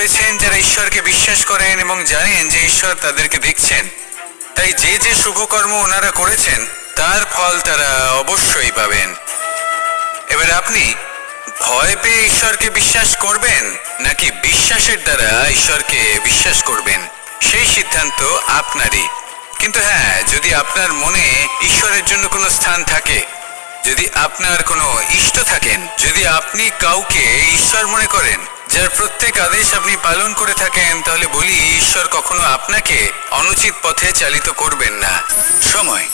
রয়েছেন যারা ঈশ্বরকে বিশ্বাস করেন এবং জানেন যে ঈশ্বর তাদেরকে দেখছেন। তাই যে যে শুভকর্ম ওনারা করেছেন, তার ফল তারা অবশ্যই পাবেন। এবার আপনি ভয় পেয়ে ঈশ্বরকে বিশ্বাস করবেন, নাকি বিশ্বাসের দ্বারা ঈশ্বরকে বিশ্বাস করবেন? সেই সিদ্ধান্ত আপনারই। কিন্তু হ্যাঁ যদি আপনার মনে ঈশ্বরের জন্য কোনো স্থান থাকে, যদি আপনার কোনো ইষ্ট থাকেন, যদি আপনি কাউকে ঈশ্বর মনে করেন যার প্রত্যেক আদেশ আপনি পালন করে থাকেন, তাহলে বলি ঈশ্বর কখনো আপনাকে অনুচিত পথে চালিত করবেন না। সময়,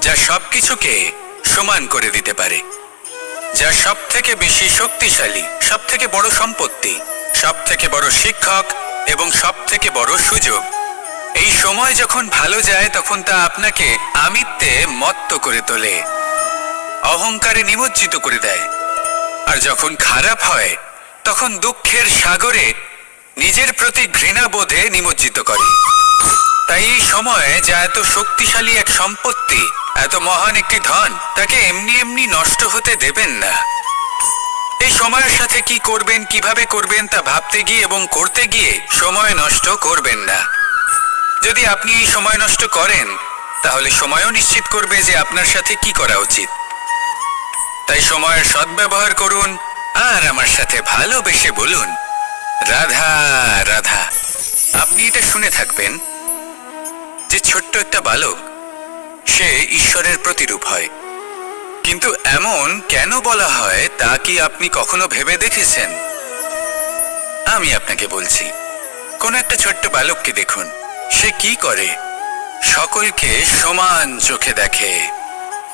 যা সবকিছুকে সমান করে দিতে পারে। যা সব থেকে বেশি শক্তিশালী সব থেকে বড় সম্পত্তি সব থেকে বড় শিক্ষক এবং সব থেকে বড় সুযোগ। এই সময় যখন ভালো যায়, তখন তা আপনাকে আমিত্বে মত্ত করে তোলে, অহংকারে নিমজ্জিত করে দেয়। আর যখন খারাপ হয় তখন দুঃখের সাগরে নিজের প্রতি ঘৃণাবোধে নিমজ্জিত করে। তাই এই সময় যা এত শক্তিশালী এক সম্পত্তি, এত মহান একটি ধন, তাকে এমনি এমনি নষ্ট হতে দেবেন না। এই সময়ের সাথে কি করবেন, কীভাবে করবেন, তা ভাবতে গিয়ে এবং করতে গিয়ে সময় নষ্ট করবেন না। যদি আপনি এই সময় নষ্ট করেন, তাহলে সময়ও নিশ্চিত করবে যে আপনার সাথে কি করা উচিত। তাই সময়ের সদ্ব্যবহার করুন আর আমার সাথে ভালোবেসে বলুন, রাধা রাধা, আপনি এটা শুনে থাকবেন যে ছোট্ট একটা বালক, সে ঈশ্বরের প্রতিরূপ হয়। কিন্তু এমন কেন বলা হয় তা কি আপনি কখনো ভেবে দেখেছেন? আমি আপনাকে বলছি, কোন একটা ছোট্ট বালককে দেখুন, সে কি করে? সকলকে সমান চোখে দেখে।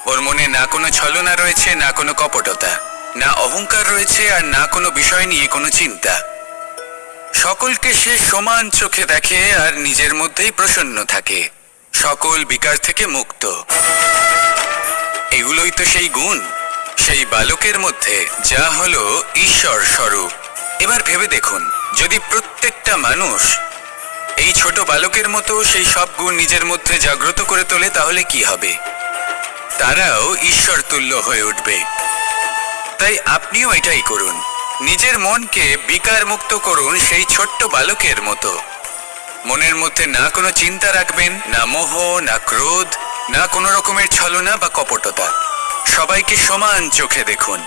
ওর মনে না কোনো ছলনা রয়েছে, না কোনো কপটতা। না অহংকার রয়েছে আর না কোনো বিষয় নিয়ে কোনো চিন্তা। সকলকে সে সমান চোখে দেখে আর নিজের মধ্যেই প্রসন্ন থাকে। সকল বিকার থেকে মুক্ত। এগুলোই তো সেই গুণ, সেই বালকের মধ্যে, যা হলো ঈশ্বর স্বরূপ। এবার ভেবে দেখুন, যদি প্রত্যেকটা মানুষ এই ছোট বালকের মতো সেই সব গুণ নিজের মধ্যে জাগ্রত করে তোলে, তাহলে কি হবে? তারাও ঈশ্বর তুল্য হয়ে উঠবে। তাই আপনিও এটাই করুন। নিজের মনকে বিকার মুক্ত করুন সেই ছোট্ট বালকের মতো। মনের মধ্যে না কোনো চিন্তা রাখবেন, না মোহ, না ক্রোধ, না কোনো রকমের ছলনা বা কপটতা। সবাইকে সমান চোখে দেখুন।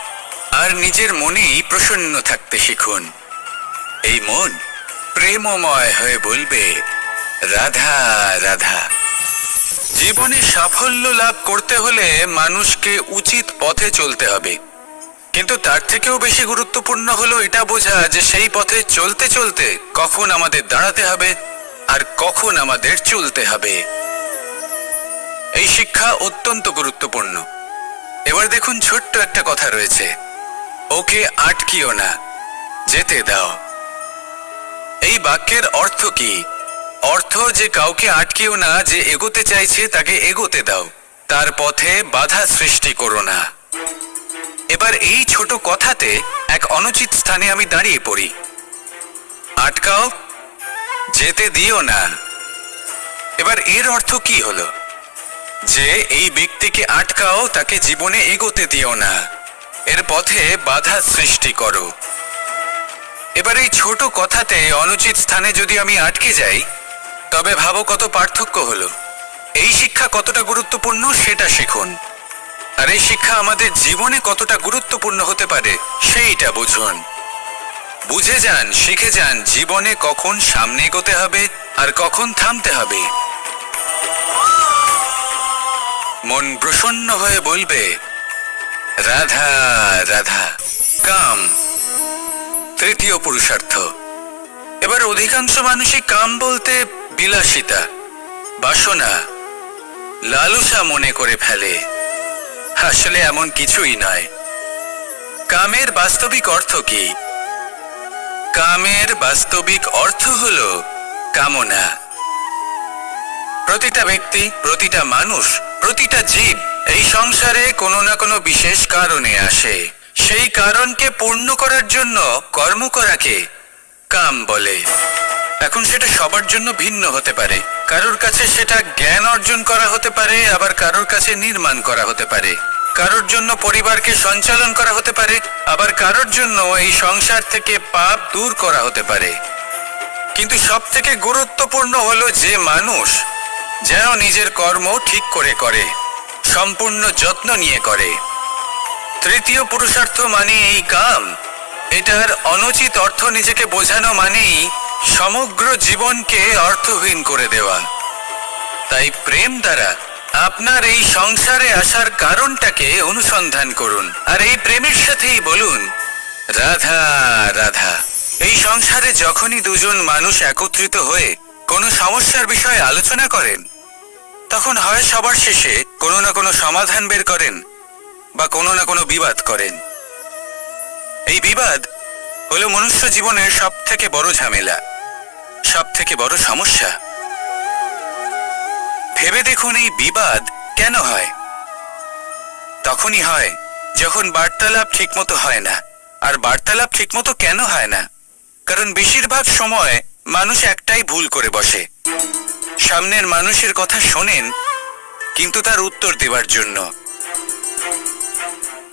আর নিজের মনেই প্রসন্ন থাকতে শিখুন। এই মন প্রেমময় হয়ে বলবে, রাধা রাধা। জীবনে সাফল্য লাভ করতে হলে মানুষকে উচিত পথে চলতে হবে। কিন্তু তার থেকেও বেশি গুরুত্বপূর্ণ হলো এটা বোঝা যে সেই পথে চলতে চলতে কখন আমাদের দাঁড়াতে হবে আর কখন আমাদের চলতে হবে। এই শিক্ষা অত্যন্ত গুরুত্বপূর্ণ। এবার দেখুন ছোট্ট একটা কথা রয়েছে। ওকে আটকিও না, যেতে দাও। এই বাক্যের অর্থ কি? অর্থ যে কাউকে আটকিও না, যে এগোতে চাইছে, তাকে এগোতে দাও। তার পথে বাধা সৃষ্টি করো না। এবার এই ছোট কথাতে এক অনুচিত স্থানে আমি দাঁড়িয়ে পড়ি। আটকাও, যেতে দিও না। এবার এর অর্থ কি হলো? যে এই ব্যক্তিকে আটকাও, তাকে জীবনে এগোতে দিও না। এর পথে বাধা সৃষ্টি করো। এবার এই ছোট কথাতে অনুচিত স্থানে যদি আমি আটকে যাই, তবে ভাবো কত পার্থক্য হলো। এই শিক্ষা কতটা গুরুত্বপূর্ণ, সেটা শিখুন। আর এই শিক্ষা আমাদের জীবনে কতটা গুরুত্বপূর্ণ হতে পারে, সেইটা বুঝুন। বুঝে যান, শিখে যান, জীবনে কখন সামনে এগোতে হবে আর কখন থামতে হবে। মন প্রসন্ন হয়ে বলবে, রাধা রাধা, কাম। তৃতীয় পুরুষার্থ। এবার অধিকাংশ মানুষই কাম বলতে বিলাসিতা, বাসনা, লালসা মনে করে ফেলে। আসলে এমন কিছুই নয় কামের বাস্তবিক অর্থ কি? কামের বাস্তবিক অর্থ হল কামনা। প্রতিটা ব্যক্তি, প্রতিটা মানুষ, প্রতিটা জীব এই সংসারে কোনো না কোনো বিশেষ কারণে আসে। সেই কারণকে পূর্ণ করার জন্য কর্ম করাকে কাম বলে। এখন সেটা সবার জন্য ভিন্ন হতে পারে। কারোর কাছে সেটা জ্ঞান অর্জন করা হতে পারে, আবার কারোর কাছে নির্মাণ করা হতে পারে। কারোর জন্য পরিবারকে সঞ্চালন করা হতে পারে, আবার কারোর জন্য এই সংসার থেকে পাপ দূর করা হতে পারে। কিন্তু সব থেকে গুরুত্বপূর্ণ হলো যে মানুষ যেন নিজের কর্ম ঠিক করে করে, সম্পূর্ণ যত্ন নিয়ে করে। তৃতীয় পুরুষার্থ মানে এই কাম। এটার অনুচিত অর্থ নিজেকে বোঝানো মানেই সমগ্র জীবনকে অর্থহীন করে দেওয়া। তাই প্রেম দ্বারা আপনার এই সংসারে আসার কারণটাকে অনুসন্ধান করুন। আর এই প্রেমের সাথেই বলুন, রাধা রাধা। এই সংসারে যখনই দুজন মানুষ একত্রিত হয়ে কোনো সমস্যার বিষয়ে আলোচনা করেন, তখন হয় সবার শেষে কোনো না কোনো সমাধান বের করেন বা কোনো না কোনো বিবাদ করেন। এই বিবাদ হলো মনুষ্য জীবনের সব থেকে বড় ঝামেলা সব থেকে বড় সমস্যা। ভেবে দেখুন এই বিবাদ কেন হয়? তখনই হয়, যখন বার্তালাপ ঠিকমতো হয় না। আর বার্তালাপ ঠিকমতো কেন হয় না? কারণ বেশিরভাগ সময় মানুষ একটাই ভুল করে বসে। সামনের মানুষের কথা শোনেন, কিন্তু তার উত্তর দেবার জন্য।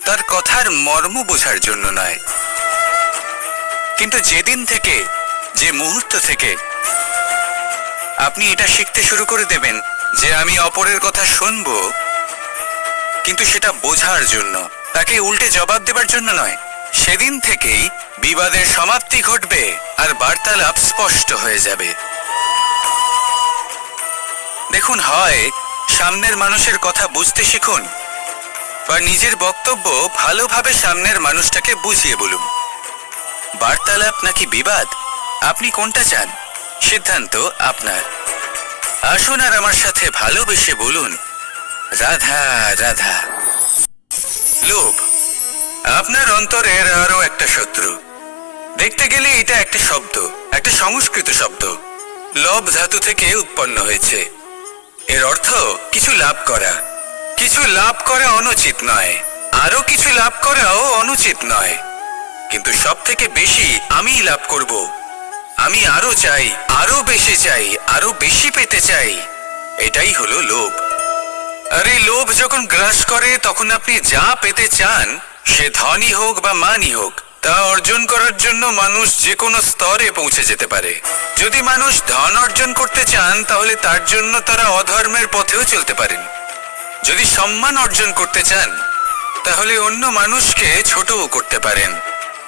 তার কথার মর্ম বোঝার জন্য নয়। কিন্তু যেদিন থেকে, যে মুহূর্ত থেকে, আপনি এটা শিখতে শুরু করে দেবেন যে আমি অপরের কথা শুনব, কিন্তু সেটা বোঝার জন্য, তাকে উল্টে জবাব দেবার জন্য নয়। সেদিন থেকেই বিবাদের সমাপ্তি ঘটবে আর বার্তালাপ স্পষ্ট হয়ে যাবে। দেখুন, হয় সামনের মানুষের কথা বুঝতে শিখুন, বা নিজের বক্তব্য ভালোভাবে সামনের মানুষটাকে বুঝিয়ে বলুন। বার্তালাপ নাকি বিবাদ? আপনি কোনটা চান? সিদ্ধান্ত আপনার। আসুন আর আমার সাথে ভালোবেসে বলুন। রাধা রাধা। লোভ, আপনার অন্তরের আরও একটা শত্রু। দেখতে গেলে এটা একটা শব্দ, একটা সংস্কৃত শব্দ। লব ধাতু থেকে উৎপন্ন হয়েছে। এর অর্থ, কিছু লাভ করা। কিছু লাভ করা অনুচিত নয়। আরও কিছু লাভ করাও অনুচিত নয়। কিন্তু সব থেকে বেশি আমিই লাভ করব। আমি আরও চাই, আরও বেশি চাই, আরও বেশি পেতে চাই। এটাই হলো লোভ। আর এই লোভ যখন গ্রাস করে, তখন আপনি যা পেতে চান, সে ধনই হোক বা মানই হোক, তা অর্জন করার জন্য মানুষ যে কোনো স্তরে পৌঁছে যেতে পারে। যদি মানুষ ধন অর্জন করতে চান, তাহলে তার জন্য তারা অধর্মের পথেও চলতে পারেন। যদি সম্মান অর্জন করতে চান, তাহলে অন্য মানুষকে ছোটও করতে পারেন।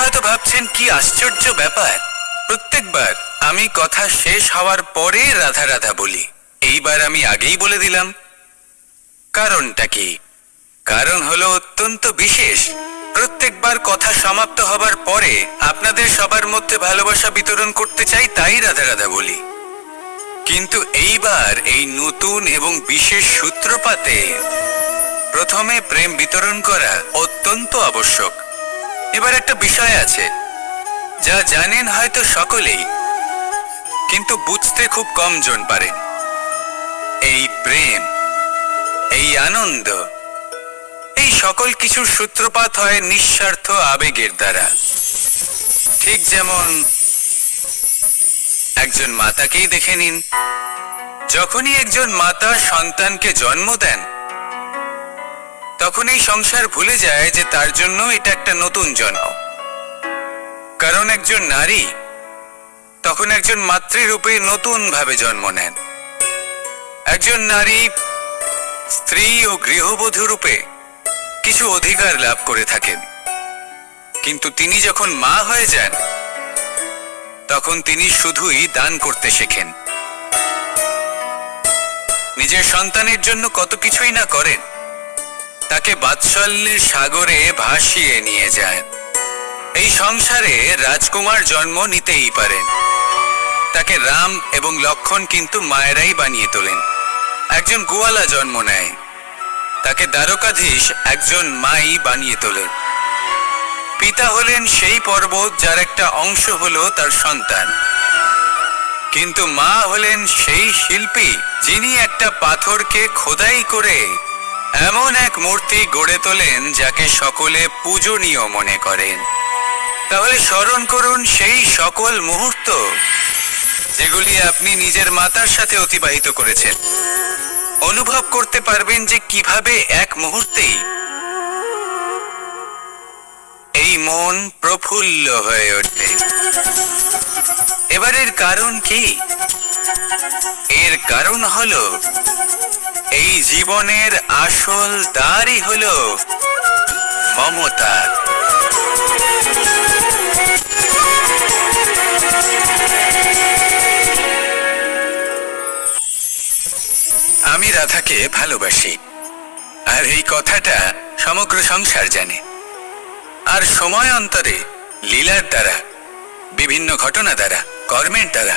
হয়তো ভাবছেন, কি আশ্চর্য ব্যাপার। প্রত্যেকবার আমি কথা শেষ হওয়ার পরে রাধা রাধা বলি, এইবার আমি আগেই বলে দিলাম। কারণটা কি? কারণ হলো অত্যন্ত বিশেষ। প্রত্যেকবার কথা সমাপ্ত হবার পরে আপনাদের সবার মধ্যে ভালোবাসা বিতরণ করতে চাই, তাই রাধা রাধা বলি। কিন্তু এইবার এই নতুন এবং বিশেষ সূত্রপাতে প্রথমে প্রেম বিতরণ করা অত্যন্ত আবশ্যক। এবার একটা বিষয় আছে। যা জানেন হয়তো সকলেই, কিন্তু বুঝতে খুব কম জন পারেন। এই প্রেম, এই আনন্দ, এই সকল কিছুর সূত্রপাত হয় নিঃস্বার্থ আবেগের দ্বারা। ঠিক যেমন একজন মাতাকেই দেখে নিন, যখনই একজন মাতা সন্তানকে জন্ম দেন তখন এই সংসার ভুলে যায় যে তার জন্য এটা একটা নতুন জন্ম। কারণ একজন নারী তখন একজন মাতৃরূপে নতুন ভাবে জন্ম নেন। একজন নারী স্ত্রী ও গৃহবধূ রূপে কিছু অধিকার লাভ করে থাকেন। কিন্তু তিনি যখন মা হয়ে যান, তখন তিনি শুধুই দান করতে শেখেন। নিজের সন্তানের জন্য কত কিছুই না করেন তাকে বাৎসল্যের সাগরে ভাসিয়ে নিয়ে যায়। এই সংসারে রাজকুমার জন্ম নিতেই পারেন। তাকে রাম এবং লক্ষণ কিন্তু মায়েরাই বানিয়ে তোলেন। একজন গোয়ালা জন্ম নেয়। তাকে দ্বারকাধীশ একজন মাই বানিয়ে তোলেন। পিতা হলেন সেই পর্বত যার একটা অংশ হলো তার সন্তান। কিন্তু মা হলেন সেই শিল্পী যিনি একটা পাথরকে খোদাই করে এমন এক মূর্তি গড়ে তোলেন যাকে সকলে পূজনীয় মনে করেন। তাহলে স্মরণ করুন সেই সকল মুহূর্ত যেগুলি আপনি নিজের মাতার সাথে অতিবাহিত করেছেন। অনুভব করতে পারবেন যে কীভাবে এক মুহূর্তেই এই মন প্রফুল্ল হয়ে ওঠে এবারের কারণ কি? এর কারণ হলো, এই জীবনের আসল দ্বারই হলো মমতা। আমি রাধাকে ভালোবাসি, আর এই কথাটা সমগ্র সংসার জানে। আর সময় অন্তরে লীলার দ্বারা, বিভিন্ন ঘটনা দ্বারা, কর্মের দ্বারা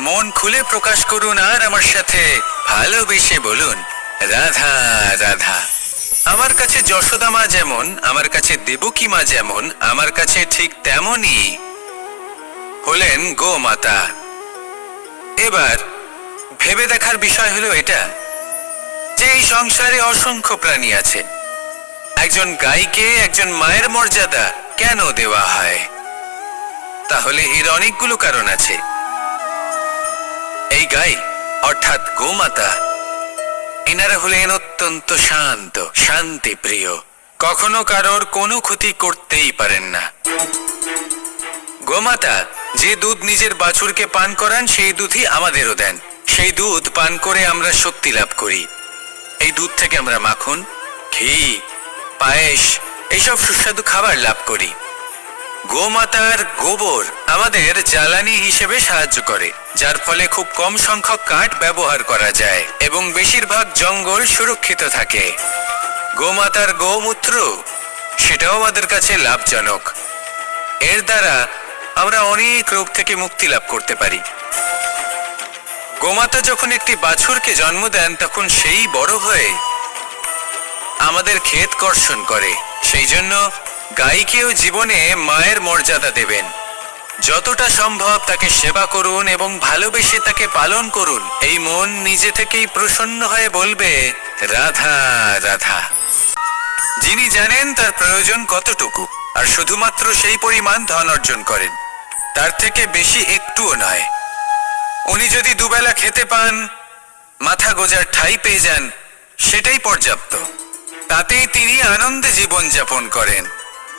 মন খুলে প্রকাশ করুন আর আমার সাথে ভালোবেসে বলুন, রাধা রাধা। আমার কাছে যশোদা মা যেমন, আমার কাছে দেবকী মা যেমন, আমার কাছে ঠিক তেমনই হলেন গোমাতা এবার ভেবে দেখার বিষয় হলো এটা যে এই সংসারে অসংখ্য প্রাণী আছে। একজন গাইকে, একজন মায়ের মর্যাদা কেন দেওয়া হয়? তাহলে এর অনেকগুলো কারণ আছে। এই গাই অর্থাৎ গোমাতা এনারা হলেন অত্যন্ত শান্ত শান্তি প্রিয় কখনো কারোর কোনো ক্ষতি করতেই পারেন না। গোমাতা, যে দুধ নিজের বাছুরকে পান করান, সেই দুধই আমাদেরও দেন। সেই দুধ পান করে আমরা শক্তি লাভ করি। এই দুধ থেকে আমরা মাখন, ঘি, পায়েস, এইসব সুস্বাদু খাবার লাভ করি। গোমাতার গোবর আমাদের জ্বালানি হিসেবে সাহায্য করে, যার ফলে খুব কম সংখ্যক কাঠ ব্যবহার করা যায় এবং বেশিরভাগ জঙ্গল সুরক্ষিত থাকে। গোমাতার গোমূত্র সেটাও আমাদের কাছে লাভজনক। এর দ্বারা আমরা অনেক রোগ থেকে মুক্তি লাভ করতে পারি। গোমাতা যখন একটি বাছুরকে জন্ম দেন, তখন সেই বড় হয়ে আমাদের ক্ষেত কর্ষণ করে। সেই জন্য গাইকেও জীবনে মায়ের মর্যাদা দেবেন। যতটা সম্ভব তাকে সেবা করুন এবং ভালোবেসে তাকে পালন করুন। এই মন নিজে থেকেই প্রসন্ন হয়ে বলবে, রাধা রাধা। যিনি জানেন তার প্রয়োজন কতটুকু, আর শুধুমাত্র সেই পরিমাণ ধন অর্জন করেন। তার থেকে বেশি একটুও নয়। উনি যদি দুবেলা খেতে পান, মাথা গোজার ঠাই পেয়ে যান, সেটাই পর্যাপ্ত। তাতেই তিনি আনন্দে জীবন যাপন করেন।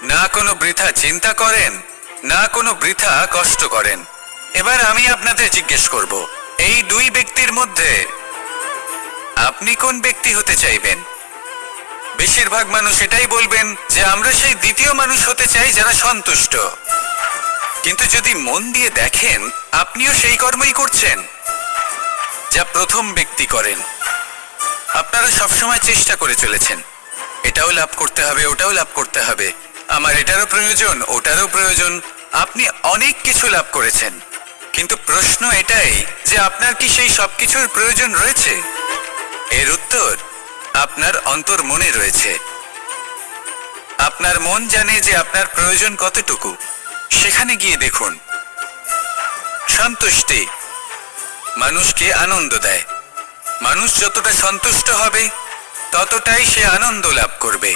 না কোনো বৃথা চিন্তা করেন, না কোনো বৃথা কষ্ট করেন। এবার আমি আপনাদের জিজ্ঞেস করব, এই দুই ব্যক্তির মধ্যে আপনি কোন ব্যক্তি হতে চাইবেন? বেশিরভাগ মানুষ এটাই বলবেন যে আমরা সেই দ্বিতীয় মানুষ হতে চাই যারা সন্তুষ্ট। কিন্তু যদি মন দিয়ে দেখেন, আপনিও সেই কর্মই করছেন যা প্রথম ব্যক্তি করেন। আপনারা সবসময় চেষ্টা করে চলেছেন। এটাও লাভ করতে হবে, ওটাও লাভ করতে হবে। আমার এটারও প্রয়োজন, ওটারও প্রয়োজন। আপনি অনেক কিছু লাভ করেছেন। কিন্তু প্রশ্ন এটাই যে আপনার কি সেই সবকিছুর প্রয়োজন রয়েছে? এর উত্তর, আপনার অন্তর মনে রয়েছে। আপনার মন জানে যে আপনার প্রয়োজন কতটুকু। সেখানে গিয়ে দেখুন। সন্তুষ্টি। মানুষকে আনন্দ দেয়। মানুষ যতটা সন্তুষ্ট হবে, ততটাই সে আনন্দ লাভ করবে।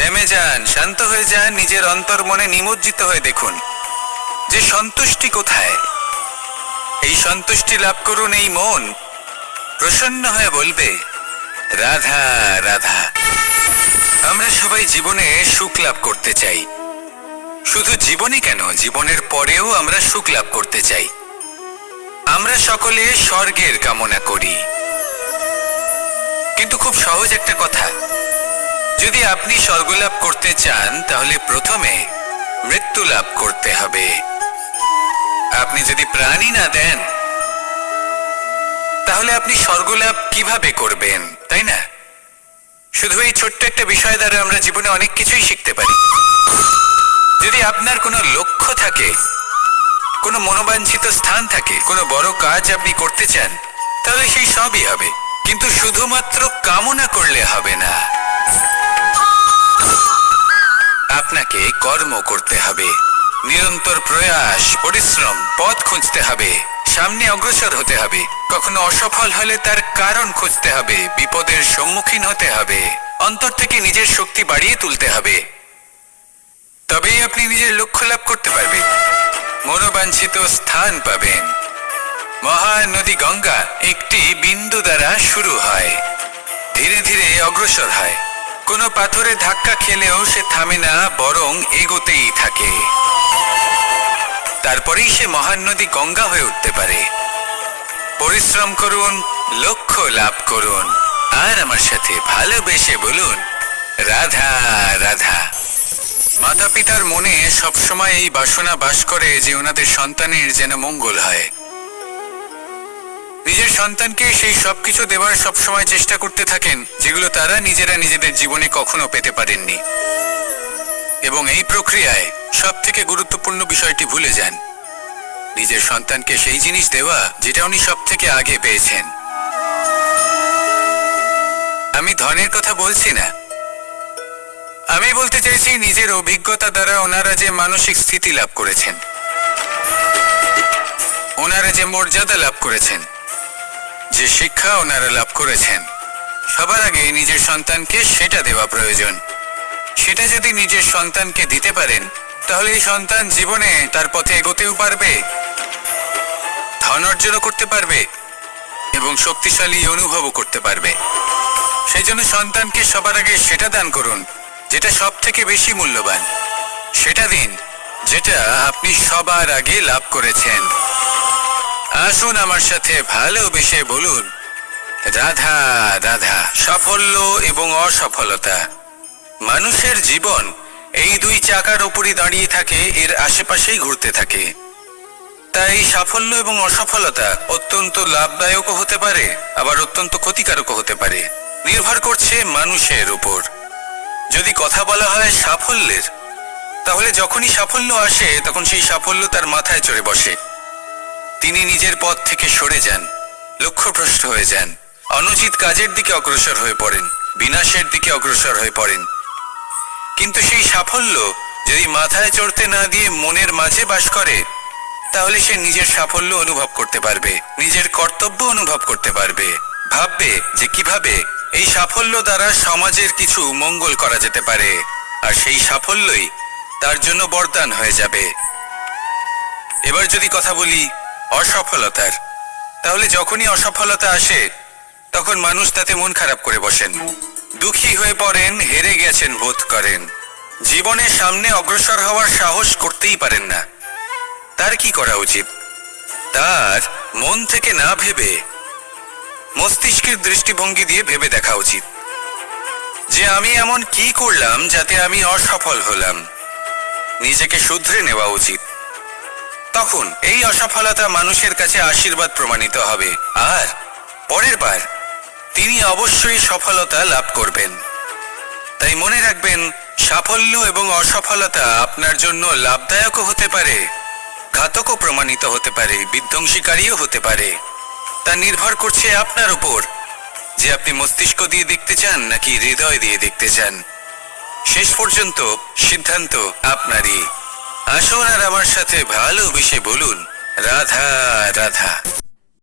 থেমে যান, শান্ত হয়ে যান, নিজের অন্তর মনে নিমজ্জিত হয়ে দেখুন যে সন্তুষ্টি কোথায়। এই সন্তুষ্টি লাভ করুন এই মন। প্রসন্ন হয়ে বলবে, রাধা রাধা, আমরা সবাই জীবনে সুখ লাভ করতে চাই। শুধু জীবনে কেন, জীবনের পরেও আমরা সুখ লাভ করতে চাই। আমরা সকলে স্বর্গের কামনা করি। কিন্তু খুব সহজ একটা কথা যদি আপনি স্বর্গ লাভ করতে চান, তাহলে প্রথমে মৃত্যু লাভ করতে হবে। আপনি যদি প্রাণই না দেন, তাহলে আপনি স্বর্গলাভ কীভাবে করবেন, তাই না? শুধু এই ছোট্ট একটা বিষয় দ্বারা আমরা জীবনে অনেক কিছুই শিখতে পারি। যদি আপনার কোনো লক্ষ্য থাকে, কোনো মনোবাঞ্ছিত স্থান থাকে, কোনো বড় কাজ আপনি করতে চান, তাহলে সেই সবই হবে। কিন্তু শুধুমাত্র কামনা করলে হবে না। আপনাকে কর্ম করতে হবে। নিরন্তর প্রয়াস, পরিশ্রম, পথ খুঁজতে হবে। সামনে অগ্রসর হতে হবে। কখনো অসফল হলে তার কারণ খুঁজতে হবে। বিপদের সম্মুখীন হতে হবে। অন্তর থেকে নিজের শক্তি বাড়িয়ে তুলতে হবে। তবেই আপনি নিজের লক্ষ্য লাভ করতে পারবেন। মনোবাঞ্ছিত স্থান পাবেন। মহানদী গঙ্গা একটি বিন্দু দ্বারা শুরু হয়। ধীরে ধীরে অগ্রসর হয়। কোনো পাথরে ধাক্কা খেলেও সে থামে না, বরং এগোতেই থাকে। তারপরেই সে মহান নদী গঙ্গা হয়ে উঠতে পারে। পরিশ্রম করুন, লক্ষ্য লাভ করুন, আর আমার সাথে ভালোবেসে বলুন, রাধা রাধা। মাতা পিতার মনে সবসময় এই বাসনা বাস করে যে ওনাদের সন্তানের যেন মঙ্গল হয়। নিজের সন্তানকে সেই সবকিছু দেওয়ার সবসময় চেষ্টা করতে থাকেন, যেগুলো তারা নিজেরা নিজেদের জীবনে কখনো পেতে পারেননি। এবং এই প্রক্রিয়ায় সব থেকে গুরুত্বপূর্ণ বিষয়টি ভুলে যান। নিজের সন্তানকে সেই জিনিস দেওয়া, যেটা উনি সব থেকে আগে পেয়েছেন। আমি ধনের কথা বলছি না। আমি বলতে চাইছি নিজের অভিজ্ঞতা দ্বারা ওনারা যে মানসিক স্থিতি লাভ করেছেন। ওনারা যে মর্যাদা লাভ করেছেন। যে শিক্ষা ওনারা লাভ করেছেন। সবার আগে নিজের সন্তানকে সেটা দেওয়া প্রয়োজন। সেটা যদি নিজের সন্তানকে দিতে পারেন, তাহলে এই সন্তান জীবনে তার পথে এগোতেও পারবে, ধন অর্জনও করতে পারবে, এবং শক্তিশালী অনুভবও করতে পারবে। সেই জন্য সন্তানকে সবার আগে সেটা দান করুন, যেটা সব থেকে বেশি মূল্যবান। সেটা দিন, যেটা আপনি সবার আগে লাভ করেছেন। আসুন আমার সাথে ভালোবেসে বলুন। রাধা রাধা, সাফল্য এবং অসফলতা। মানুষের জীবন এই দুই চাকার উপরই দাঁড়িয়ে থাকে, এর আশেপাশেই ঘুরতে থাকে। তাই সাফল্য এবং অসফলতা অত্যন্ত লাভদায়কও হতে পারে, আবার অত্যন্ত ক্ষতিকারকও হতে পারে। নির্ভর করছে মানুষের উপর। যদি কথা বলা হয় সাফল্যের, তাহলে যখনই সাফল্য আসে, তখন সেই সাফল্য তার মাথায় চড়ে বসে। তিনি নিজের পথ থেকে সরে যান, লক্ষ্যভ্রষ্ট হয়ে যান। অনুচিত কাজের দিকে অগ্রসর হয়ে পড়েন, বিনাশের দিকে অগ্রসর হয়ে পড়েন। কিন্তু সেই সাফল্য যদি মাথায় চড়তে না দিয়ে মনের মাঝে বাস করে, তাহলে সে নিজের সাফল্য অনুভব করতে পারবে, নিজের কর্তব্য অনুভব করতে পারবে। ভাববে যে কীভাবে এই সাফল্য দ্বারা সমাজের কিছু মঙ্গল করা যেতে পারে, আর সেই সাফল্যই তার জন্য বরদান হয়ে যাবে। এবার যদি কথা বলি অসফলতার। তাহলে যখনই অসফলতা আসে, তখন মানুষ তাতে মন খারাপ করে বসেন। দুঃখী হয়ে পড়েন, হেরে গেছেন, বোধ করেন। জীবনের সামনে অগ্রসর হওয়ার সাহস করতেই পারেন না। তার কি করা উচিত? তার মন থেকে না ভেবে, মস্তিষ্কের দৃষ্টিভঙ্গি দিয়ে ভেবে দেখা উচিত। যে আমি এমন কি করলাম যাতে আমি অসফল হলাম? নিজেকে শুধরে নেওয়া উচিত। তখন এই অসফলতা মানুষের কাছে আশীর্বাদ প্রমাণিত হবে। আর পরের বার তিনি অবশ্যই সফলতা লাভ করবেন। তাই মনে রাখবেন, সাফল্য এবং অসফলতা আপনার জন্য লাভদায়কও হতে পারে, ঘাতকও প্রমাণিত হতে পারে, বিধ্বংসীকারীও হতে পারে। তা নির্ভর করছে আপনার উপর, যে আপনি মস্তিষ্ক দিয়ে দেখতে চান নাকি হৃদয় দিয়ে দেখতে চান। শেষ পর্যন্ত সিদ্ধান্ত আপনারই। আসুন আর আমার সাথে ভালো ভালোবেসে বলুন। রাধা রাধা।